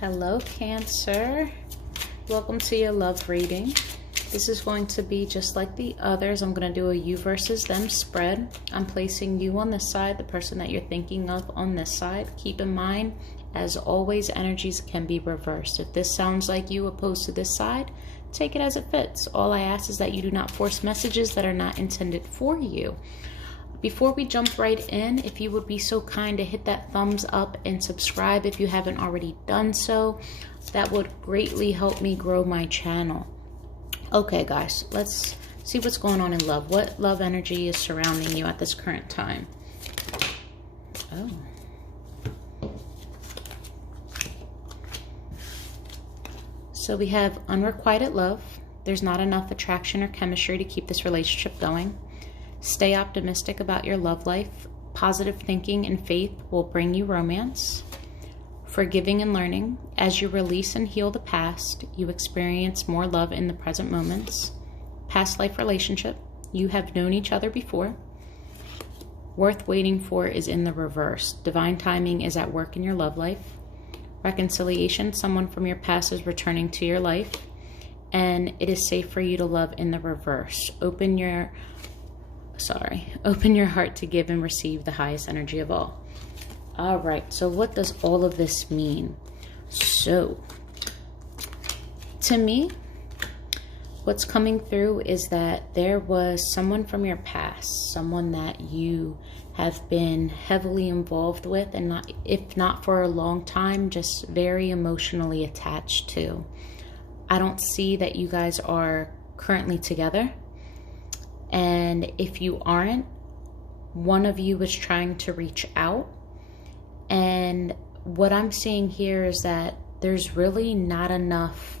Hello, Cancer. Welcome to your love reading. This is going to be just like the others. I'm going to do a you versus them spread. I'm placing you on this side, the person that you're thinking of on this side. Keep in mind, as always, energies can be reversed. If this sounds like you opposed to this side, take it as it fits. All I ask is that you do not force messages that are not intended for you. Before we jump right in, if you would be so kind to hit that thumbs up and subscribe if you haven't already done so, that would greatly help me grow my channel. Okay, guys, let's see what's going on in love. What love energy is surrounding you at this current time? Oh. So we have unrequited love. There's not enough attraction or chemistry to keep this relationship going. Stay optimistic about your love life. Positive thinking and faith will bring you romance. Forgiving and learning. As you release and heal the past, you experience more love in the present moments. Past life relationship. You have known each other before. Worth waiting for is in the reverse. Divine timing is at work in your love life. Reconciliation. Someone from your past is returning to your life. And it is safe for you to love in the reverse. Open your heart to give and receive the highest energy of all. All right, so what does all of this mean? So, to me, what's coming through is that there was someone from your past, someone that you have been heavily involved with, and if not for a long time, just very emotionally attached to. I don't see that you guys are currently together. And if you aren't, one of you is trying to reach out. And what I'm seeing here is that there's really not enough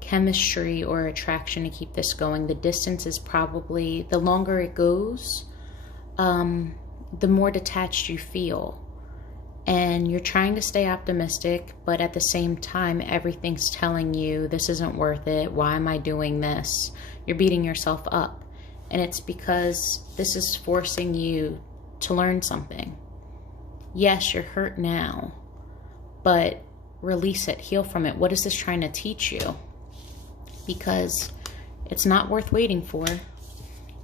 chemistry or attraction to keep this going. The distance is probably, the longer it goes, the more detached you feel. And you're trying to stay optimistic, but at the same time, everything's telling you this isn't worth it. Why am I doing this? You're beating yourself up. And it's because this is forcing you to learn something. Yes, you're hurt now, but release it, heal from it. What is this trying to teach you? Because it's not worth waiting for.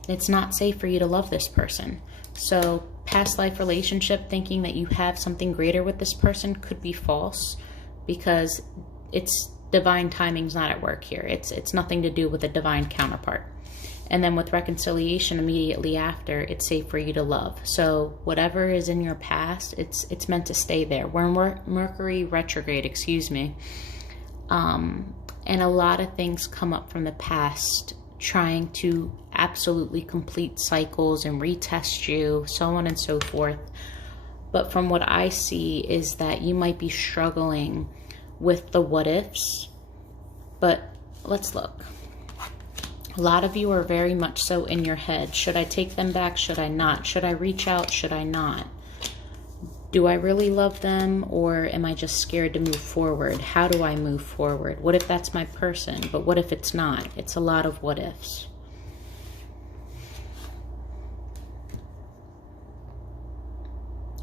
It's not safe for you to love this person. So past life relationship, thinking that you have something greater with this person could be false, because it's divine timing's not at work here. It's nothing to do with a divine counterpart. And then with reconciliation immediately after, it's safe for you to love. So whatever is in your past, it's meant to stay there. We're in Mercury retrograde, excuse me. And a lot of things come up from the past, trying to absolutely complete cycles and retest you, so on and so forth. But from what I see is that you might be struggling with the what ifs. But let's look. A lot of you are very much so in your head. Should I take them back? Should I not? Should I reach out? Should I not? Do I really love them, or am I just scared to move forward? How do I move forward? What if that's my person? But what if it's not? It's a lot of what ifs.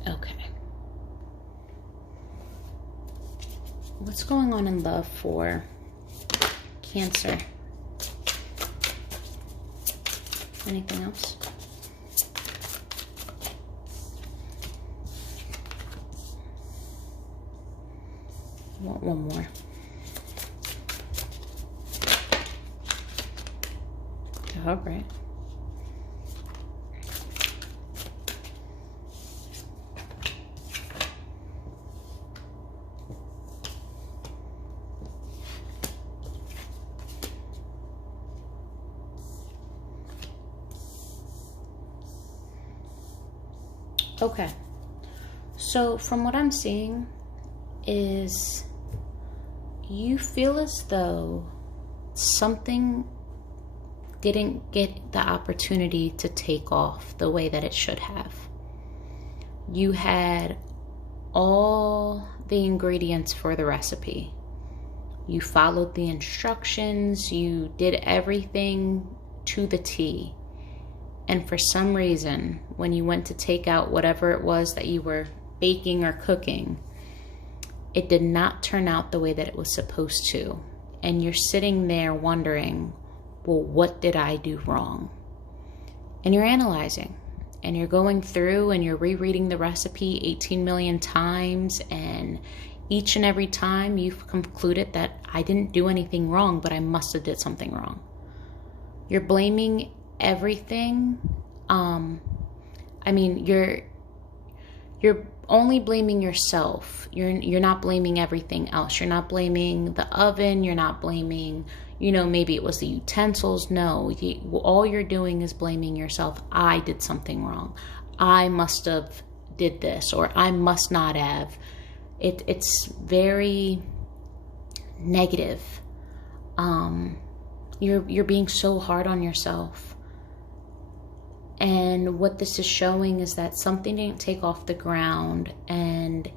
Okay. What's going on in love for Cancer? Anything else? I want one more. All right. Okay, so from what I'm seeing is you feel as though something didn't get the opportunity to take off the way that it should have. You had all the ingredients for the recipe. You followed the instructions, you did everything to the T. And for some reason, when you went to take out whatever it was that you were baking or cooking, it did not turn out the way that it was supposed to. And you're sitting there wondering, well, what did I do wrong? And you're analyzing, and you're going through and you're rereading the recipe 18 million times, and each and every time you've concluded that I didn't do anything wrong, but I must have did something wrong. You're blaming everything. You're only blaming yourself. You're not blaming everything else. You're not blaming the oven. You're not blaming, maybe it was the utensils. No, all you're doing is blaming yourself. I did something wrong. I must have did this, or I must not have. It's very negative. You're being so hard on yourself. And what this is showing is that something didn't take off the ground, and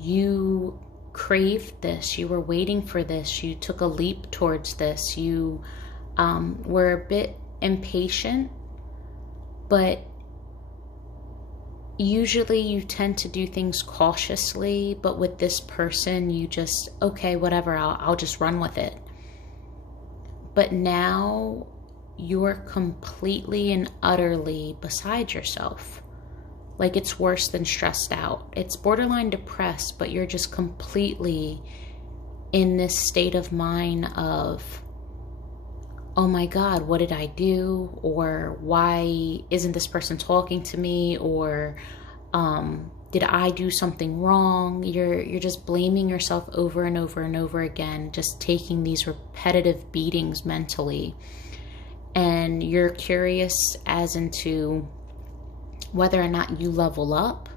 you craved this. You were waiting for this. You took a leap towards this. You were a bit impatient, but usually you tend to do things cautiously. But with this person, you just, okay, whatever, I'll just run with it. But now you're completely and utterly beside yourself. Like, it's worse than stressed out. It's borderline depressed, but you're just completely in this state of mind of, oh my God, what did I do? Or why isn't this person talking to me? Or did I do something wrong? You're just blaming yourself over and over and over again, just taking these repetitive beatings mentally. And you're curious as into whether or not you level up,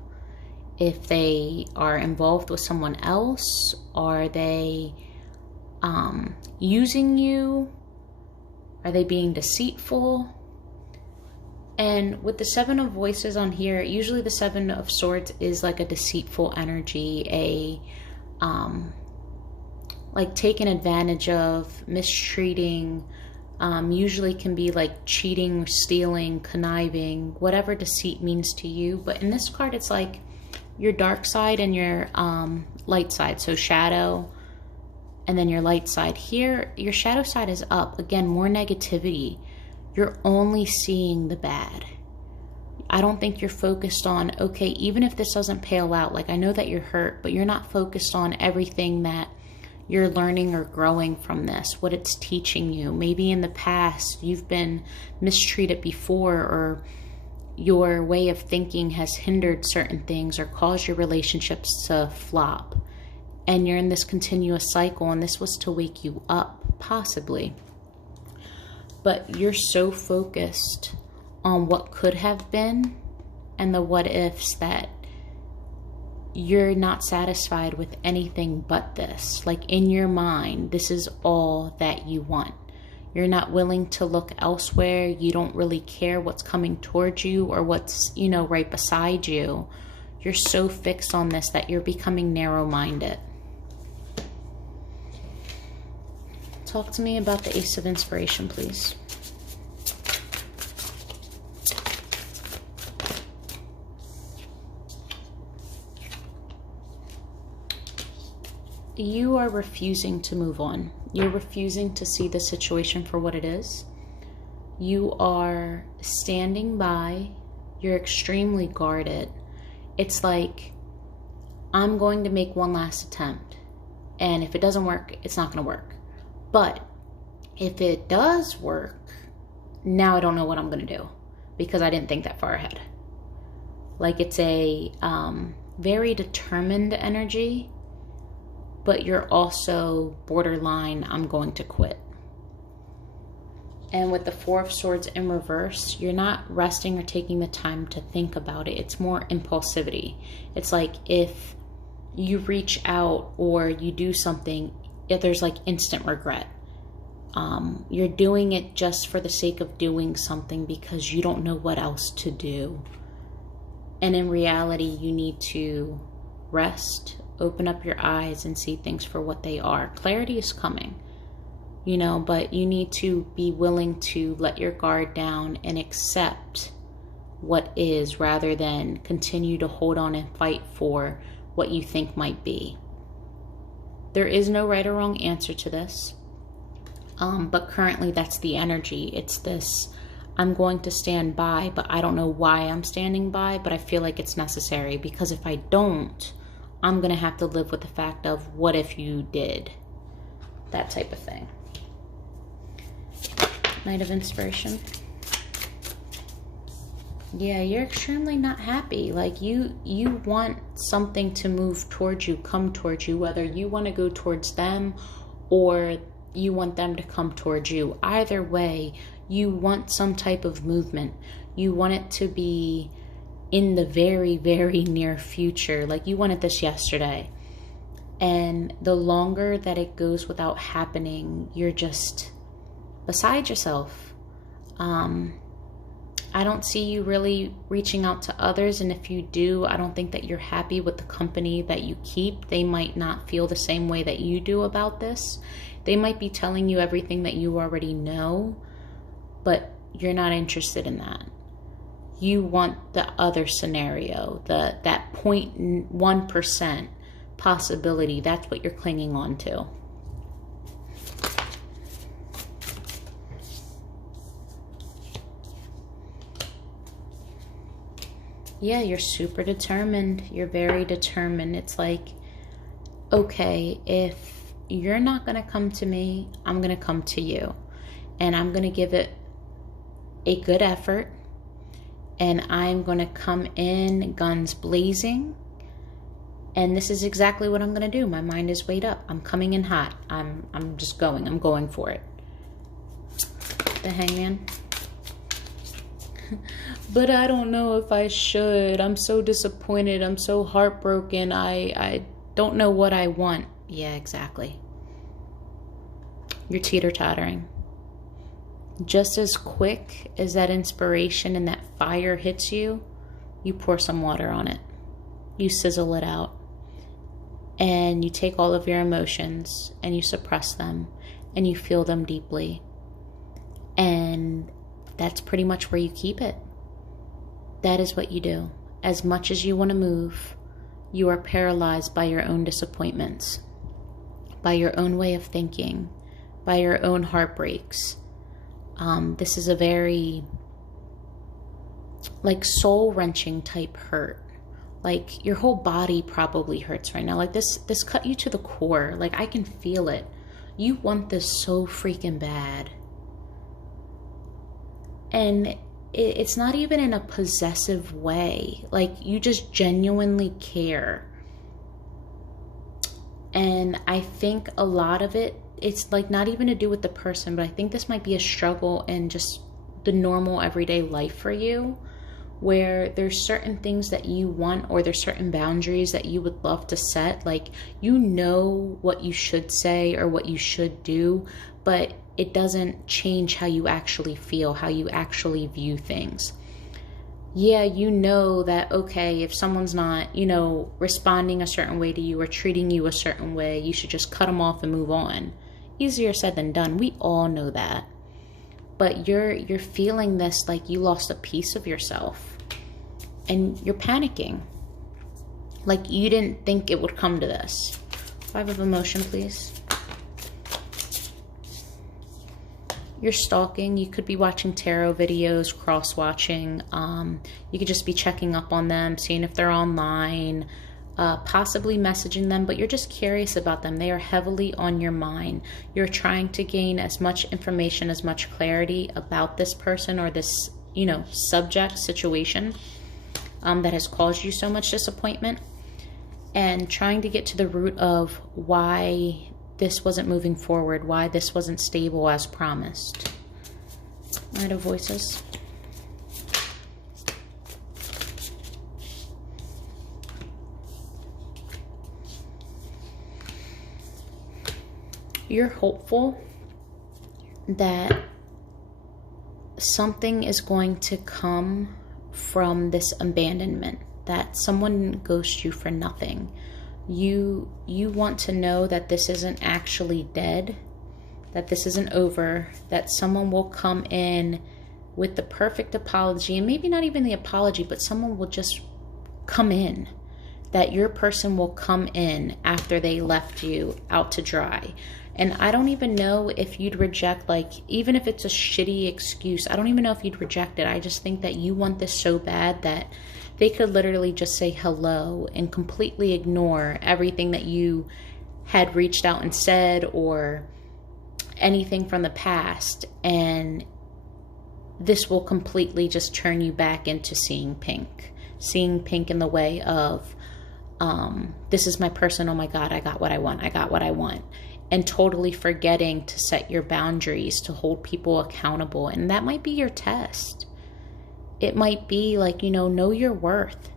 if they are involved with someone else, are they using you, are they being deceitful? And with the Seven of Voices on here, usually the Seven of Swords is like a deceitful energy, like taken advantage of, mistreating. Usually can be like cheating, stealing, conniving, whatever deceit means to you. But in this card, it's like your dark side and your light side. So shadow and then your light side. Here, your shadow side is up. Again, more negativity. You're only seeing the bad. I don't think you're focused on, okay, even if this doesn't pale out, like I know that you're hurt, but you're not focused on everything that you're learning or growing from this, what it's teaching you. Maybe in the past you've been mistreated before, or your way of thinking has hindered certain things or caused your relationships to flop. And you're in this continuous cycle, and this was to wake you up, possibly. But you're so focused on what could have been and the what ifs that you're not satisfied with anything but this. Like, in your mind, this is all that you want. You're not willing to look elsewhere. You don't really care what's coming towards you or what's, right beside you. You're so fixed on this that you're becoming narrow-minded. Talk to me about the Ace of Inspiration, please. You are refusing to move on. You're refusing to see the situation for what it is. You are standing by. You're extremely guarded. It's like, I'm going to make one last attempt. And if it doesn't work, it's not going to work. But if it does work, now I don't know what I'm going to do, because I didn't think that far ahead. Like, it's a very determined energy. But you're also borderline, I'm going to quit. And with the Four of Swords in reverse, you're not resting or taking the time to think about it. It's more impulsivity. It's like if you reach out or you do something, there's like instant regret. You're doing it just for the sake of doing something because you don't know what else to do. And in reality, you need to rest, open up your eyes and see things for what they are. Clarity is coming, but you need to be willing to let your guard down and accept what is, rather than continue to hold on and fight for what you think might be. There is no right or wrong answer to this. But currently that's the energy. It's this, I'm going to stand by, but I don't know why I'm standing by, but I feel like it's necessary, because if I don't, I'm going to have to live with the fact of what if you did? That type of thing. Knight of Inspiration. Yeah, you're extremely not happy. Like you want something to move towards you, come towards you, whether you want to go towards them or you want them to come towards you. Either way, you want some type of movement. You want it to be in the very, very near future. Like you wanted this yesterday. And the longer that it goes without happening, you're just beside yourself. I don't see you really reaching out to others. And if you do, I don't think that you're happy with the company that you keep. They might not feel the same way that you do about this. They might be telling you everything that you already know, but you're not interested in that. You want the other scenario, that 0.1% possibility. That's what you're clinging on to. Yeah, you're super determined. You're very determined. It's like, okay, if you're not going to come to me, I'm going to come to you. And I'm going to give it a good effort. And I'm going to come in guns blazing. And this is exactly what I'm going to do. My mind is weighed up. I'm coming in hot. I'm just going. I'm going for it. The Hangman. But I don't know if I should. I'm so disappointed. I'm so heartbroken. I don't know what I want. Yeah, exactly. You're teeter-tottering. Just as quick as that inspiration and that fire hits you, you pour some water on it. You sizzle it out. And you take all of your emotions and you suppress them and you feel them deeply. And that's pretty much where you keep it. That is what you do. As much as you want to move, you are paralyzed by your own disappointments, by your own way of thinking, by your own heartbreaks. This is a very like soul-wrenching type hurt. Like your whole body probably hurts right now. Like this cut you to the core. Like I can feel it. You want this so freaking bad. And it's not even in a possessive way. Like you just genuinely care. And I think a lot of it's like not even to do with the person, but I think this might be a struggle in just the normal everyday life for you, where there's certain things that you want, or there's certain boundaries that you would love to set. Like, you know what you should say or what you should do, but it doesn't change how you actually feel, how you actually view things. Yeah, you know that, okay, if someone's not, responding a certain way to you or treating you a certain way, you should just cut them off and move on. Easier said than done. We all know that. But you're feeling this like you lost a piece of yourself. And you're panicking. Like you didn't think it would come to this. 5 of Emotion, please. You're stalking. You could be watching tarot videos, cross-watching. You could just be checking up on them, seeing if they're online, possibly messaging them, but you're just curious about them. They are heavily on your mind. You're trying to gain as much information, as much clarity about this person or this, subject, situation that has caused you so much disappointment, and trying to get to the root of why this wasn't moving forward, why this wasn't stable as promised. Knight of Voices. You're hopeful that something is going to come from this abandonment, that someone didn't ghost you for nothing. You want to know that this isn't actually dead, that this isn't over, that someone will come in with the perfect apology, and maybe not even the apology, but someone will just come in that your person will come in after they left you out to dry. And I don't even know if you'd reject, like, even if it's a shitty excuse, I don't even know if you'd reject it. I just think that you want this so bad that they could literally just say hello and completely ignore everything that you had reached out and said or anything from the past. And this will completely just turn you back into seeing pink in the way of, this is my person. Oh my God, I got what I want. And totally forgetting to set your boundaries, to hold people accountable. And that might be your test. It might be like, know your worth.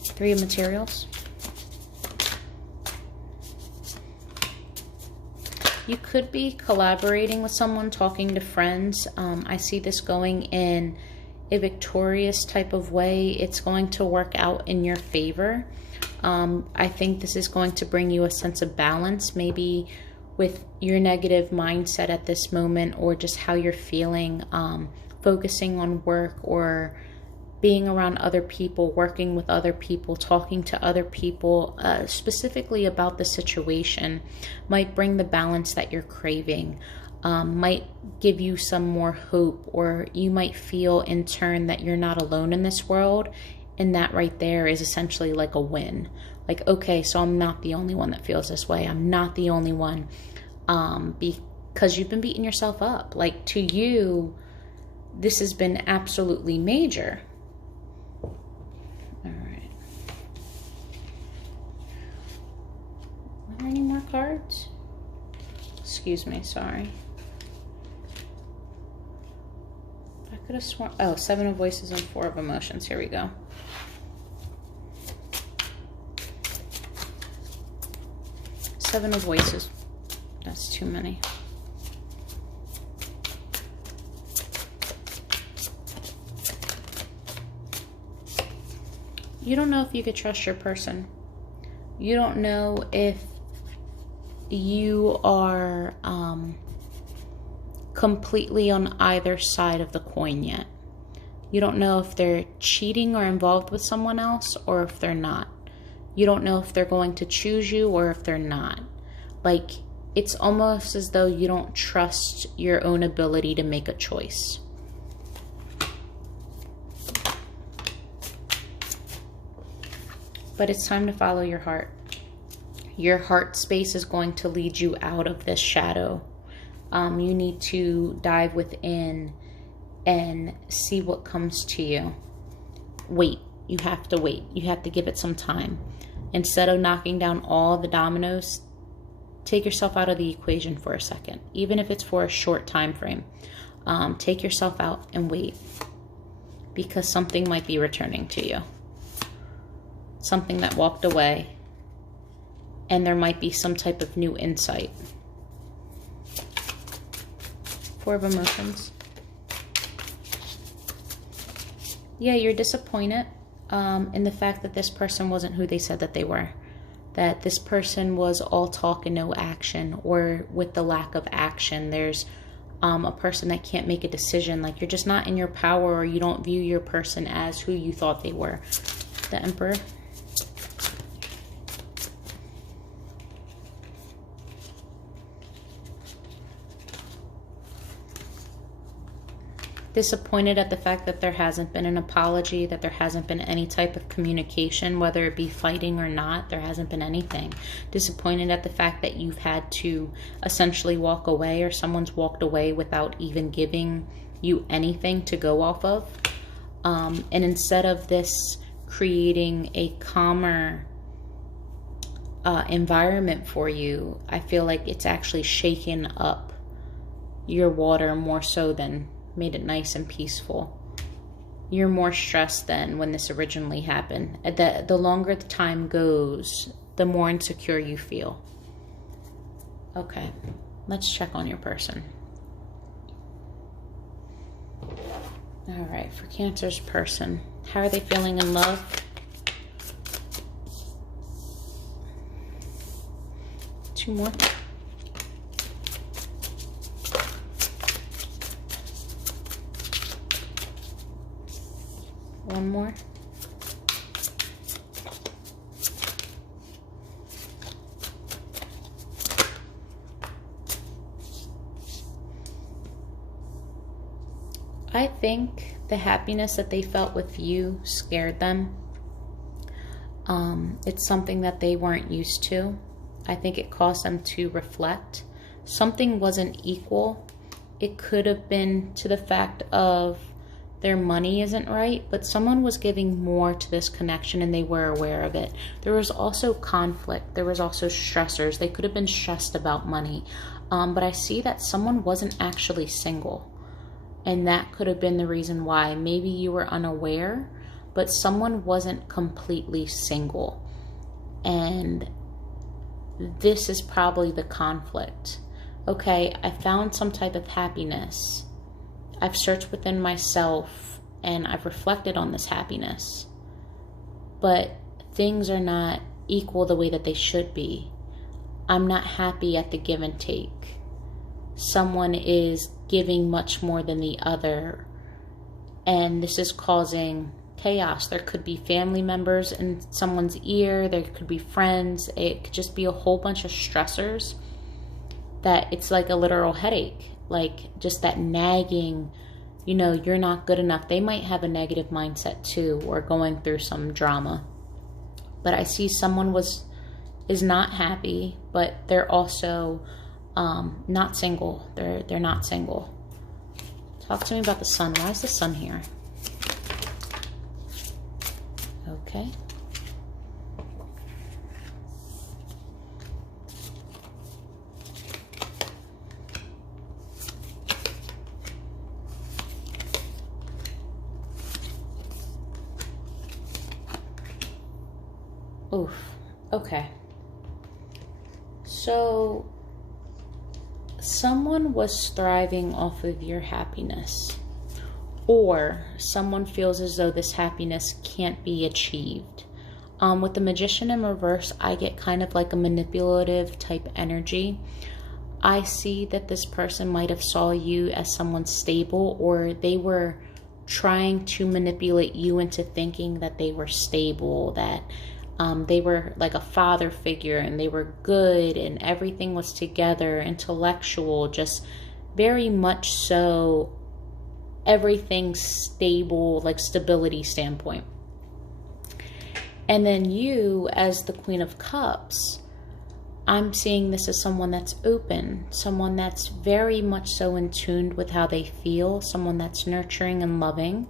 3 of materials. You could be collaborating with someone, talking to friends. I see this going in a victorious type of way. It's going to work out in your favor. I think this is going to bring you a sense of balance, maybe with your negative mindset at this moment, or just how you're feeling, focusing on work or being around other people, working with other people, talking to other people, specifically about the situation, might bring the balance that you're craving, might give you some more hope, or you might feel in turn that you're not alone in this world. And that right there is essentially like a win. Like, okay, so I'm not the only one that feels this way. I'm not the only one, because you've been beating yourself up. Like, to you, this has been absolutely major. All right. Are there any more cards? Excuse me, sorry. I could have sworn, 7 of Voices and 4 of Emotions. Here we go. 7 of Voices. That's too many. You don't know if you could trust your person. You don't know if you are completely on either side of the coin yet. You don't know if they're cheating or involved with someone else, or if they're not. You don't know if they're going to choose you or if they're not. Like, it's almost as though you don't trust your own ability to make a choice. But it's time to follow your heart. Your heart space is going to lead you out of this shadow. You need to dive within and see what comes to you. Wait. You have to wait. You have to give it some time. Instead of knocking down all the dominoes, take yourself out of the equation for a second. Even if it's for a short time frame. Take yourself out and wait. Because something might be returning to you. Something that walked away. And there might be some type of new insight. 4 of Emotions. Yeah, you're disappointed in the fact that this person wasn't who they said that they were. That this person was all talk and no action, or with the lack of action. There's a person that can't make a decision. Like, you're just not in your power, or you don't view your person as who you thought they were. The Emperor. Disappointed at the fact that there hasn't been an apology, that there hasn't been any type of communication, whether it be fighting or not. There hasn't been anything. Disappointed at the fact that you've had to essentially walk away, or someone's walked away without even giving you anything to go off of. And instead of this creating a calmer environment for you, I feel like it's actually shaken up your water more so than made it nice and peaceful. You're more stressed than when this originally happened. The longer the time goes, the more insecure you feel. Okay, let's check on your person. All right, for Cancer's person, how are they feeling in love? Two more. One more. I think the happiness that they felt with you scared them. It's something that they weren't used to. I think it caused them to reflect. Something wasn't equal. It could have been to the fact of their money isn't right, but someone was giving more to this connection and they were aware of it. There was also conflict. There was also stressors. They could have been stressed about money. But I see that someone wasn't actually single. And that could have been the reason why. Maybe you were unaware, but someone wasn't completely single. And this is probably the conflict. Okay, I found some type of happiness. I've searched within myself and I've reflected on this happiness. But things are not equal the way that they should be. I'm not happy at the give and take. Someone is giving much more than the other. And this is causing chaos. There could be family members in someone's ear. There could be friends. It could just be a whole bunch of stressors that it's like a literal headache. Like just that nagging, you know, you're not good enough. They might have a negative mindset too, or going through some drama. But I see someone is not happy, but they're also not single. They're not single. Talk to me about the sun. Why is the sun here? Okay. Oof. Okay. So someone was thriving off of your happiness, or someone feels as though this happiness can't be achieved. With the Magician in reverse, I get kind of like a manipulative type energy. I see that this person might have saw you as someone stable, or they were trying to manipulate you into thinking that they were stable, that they were like a father figure and they were good and everything was together, intellectual, just very much so, everything stable, like stability standpoint. And then you, as the Queen of Cups, I'm seeing this as someone that's open, someone that's very much so in tune with how they feel, someone that's nurturing and loving,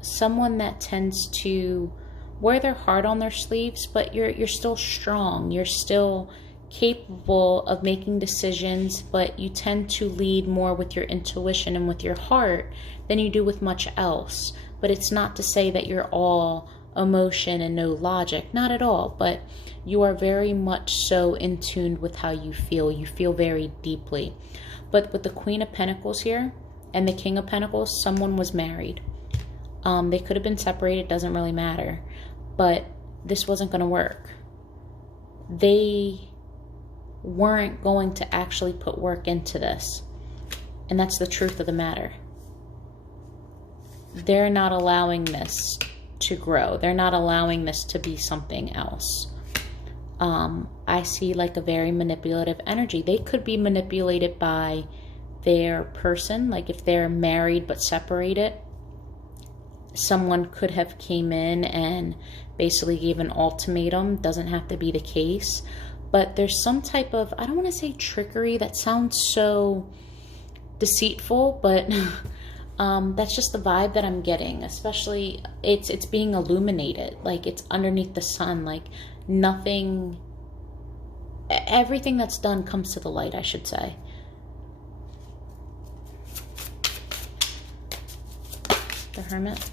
someone that tends to wear their heart on their sleeves, but you're still strong. You're still capable of making decisions, but you tend to lead more with your intuition and with your heart than you do with much else. But it's not to say that you're all emotion and no logic. Not at all. But you are very much so in tune with how you feel. You feel very deeply. But with the Queen of Pentacles here and the King of Pentacles, someone was married. They could have been separated. Doesn't really matter. But this wasn't going to work. They weren't going to actually put work into this. And that's the truth of the matter. They're not allowing this to grow. They're not allowing this to be something else. I see like a very manipulative energy. They could be manipulated by their person. Like if they're married but separated, someone could have came in and basically gave an ultimatum. Doesn't have to be the case. But there's some type of, I don't want to say trickery. That sounds so deceitful, but that's just the vibe that I'm getting. Especially, it's being illuminated. Like it's underneath the sun. Like nothing, everything that's done comes to the light, I should say. The Hermit.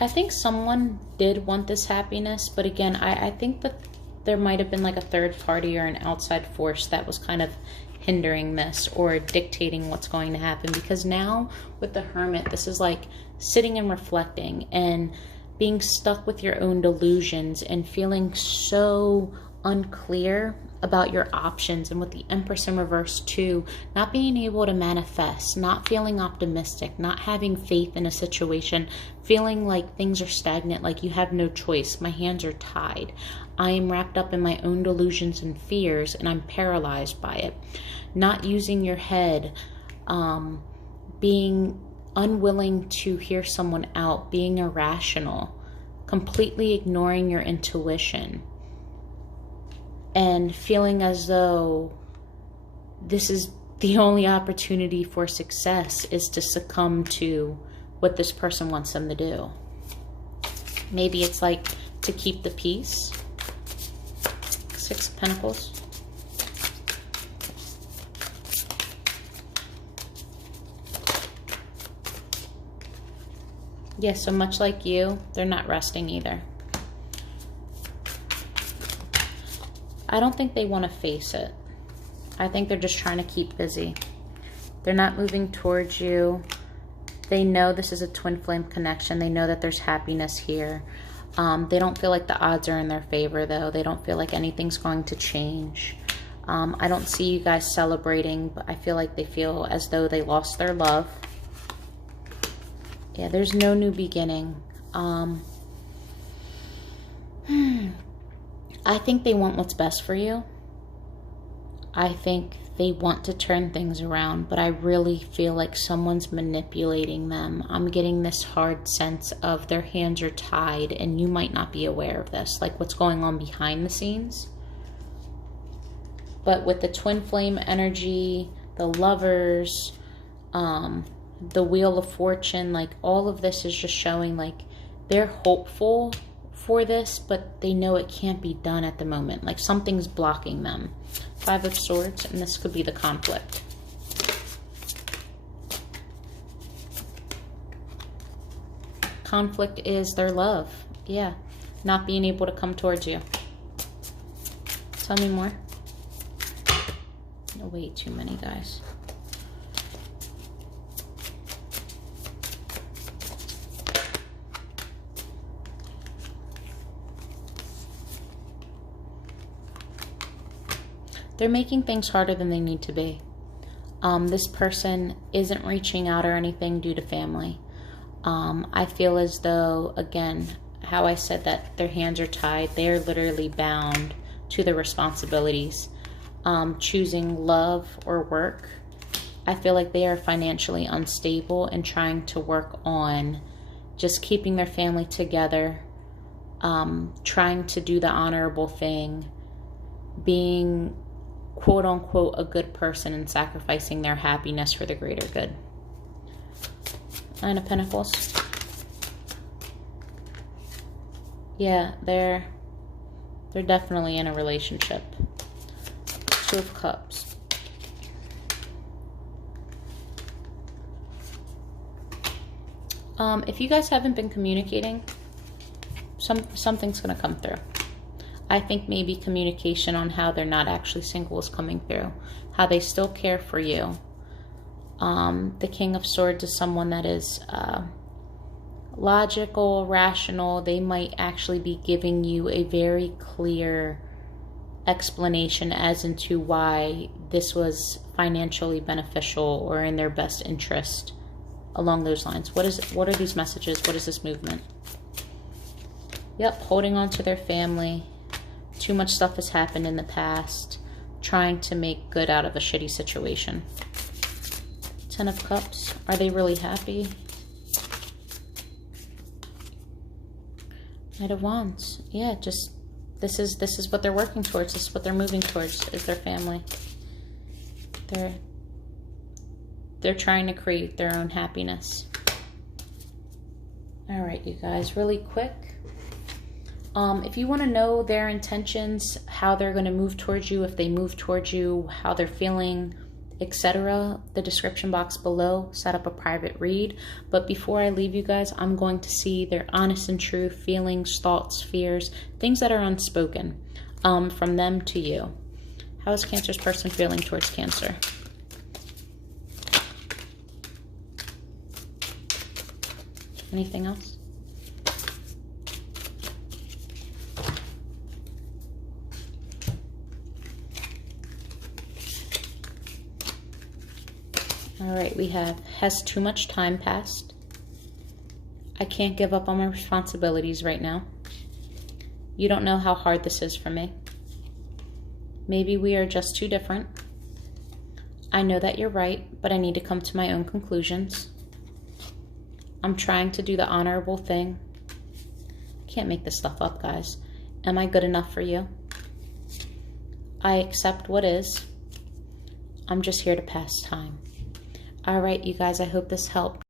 I think someone did want this happiness, but again, I think that there might have been like a third party or an outside force that was kind of hindering this or dictating what's going to happen. Because now with the Hermit, this is like sitting and reflecting and being stuck with your own delusions and feeling so unclear about your options, and with the Empress in reverse too, not being able to manifest, not feeling optimistic, not having faith in a situation, feeling like things are stagnant, like you have no choice. My hands are tied. I am wrapped up in my own delusions and fears, and I'm paralyzed by it. Not using your head, being unwilling to hear someone out, being irrational, completely ignoring your intuition, and feeling as though this is the only opportunity for success is to succumb to what this person wants them to do. Maybe it's like to keep the peace. Six of Pentacles. Yeah, so much like you, they're not resting either. I don't think they want to face it. I think they're just trying to keep busy. They're not moving towards you. They know this is a twin flame connection. They know that there's happiness here. They don't feel like the odds are in their favor, though. They don't feel like anything's going to change. I don't see you guys celebrating, but I feel like they feel as though they lost their love. Yeah, there's no new beginning. I think they want what's best for you. I think they want to turn things around, but I really feel like someone's manipulating them. I'm getting this hard sense of their hands are tied, and you might not be aware of this, like what's going on behind the scenes. But with the twin flame energy, the lovers, the Wheel of Fortune, like all of this is just showing like they're hopeful for this, but they know it can't be done at the moment. Like something's blocking them. Five of Swords, and this could be the conflict. Conflict is their love. Yeah, not being able to come towards you. Tell me more. No, way too many, guys. They're making things harder than they need to be. This person isn't reaching out or anything due to family. I feel as though, again, how I said that their hands are tied, they're literally bound to their responsibilities. Choosing love or work. I feel like they are financially unstable and trying to work on just keeping their family together, trying to do the honorable thing, being quote unquote a good person and sacrificing their happiness for the greater good. Nine of Pentacles. Yeah, they're definitely in a relationship. Two of Cups. If you guys haven't been communicating, something's gonna come through. I think maybe communication on how they're not actually single is coming through. How they still care for you. The King of Swords is someone that is logical, rational. They might actually be giving you a very clear explanation as into why this was financially beneficial or in their best interest along those lines. What are these messages? What is this movement? Yep, holding on to their family. Too much stuff has happened in the past. Trying to make good out of a shitty situation. Ten of Cups. Are they really happy? Knight of Wands. Yeah, just this is what they're working towards. This is what they're moving towards, is their family. They're trying to create their own happiness. All right, you guys, really quick. If you want to know their intentions, how they're going to move towards you, if they move towards you, how they're feeling, etc., the description box below, set up a private read. But before I leave you guys, I'm going to see their honest and true feelings, thoughts, fears, things that are unspoken from them to you. How is Cancer's person feeling towards Cancer? Anything else? All right, we have, has too much time passed? I can't give up on my responsibilities right now. You don't know how hard this is for me. Maybe we are just too different. I know that you're right, but I need to come to my own conclusions. I'm trying to do the honorable thing. Can't make this stuff up, guys. Am I good enough for you? I accept what is. I'm just here to pass time. All right, you guys, I hope this helped.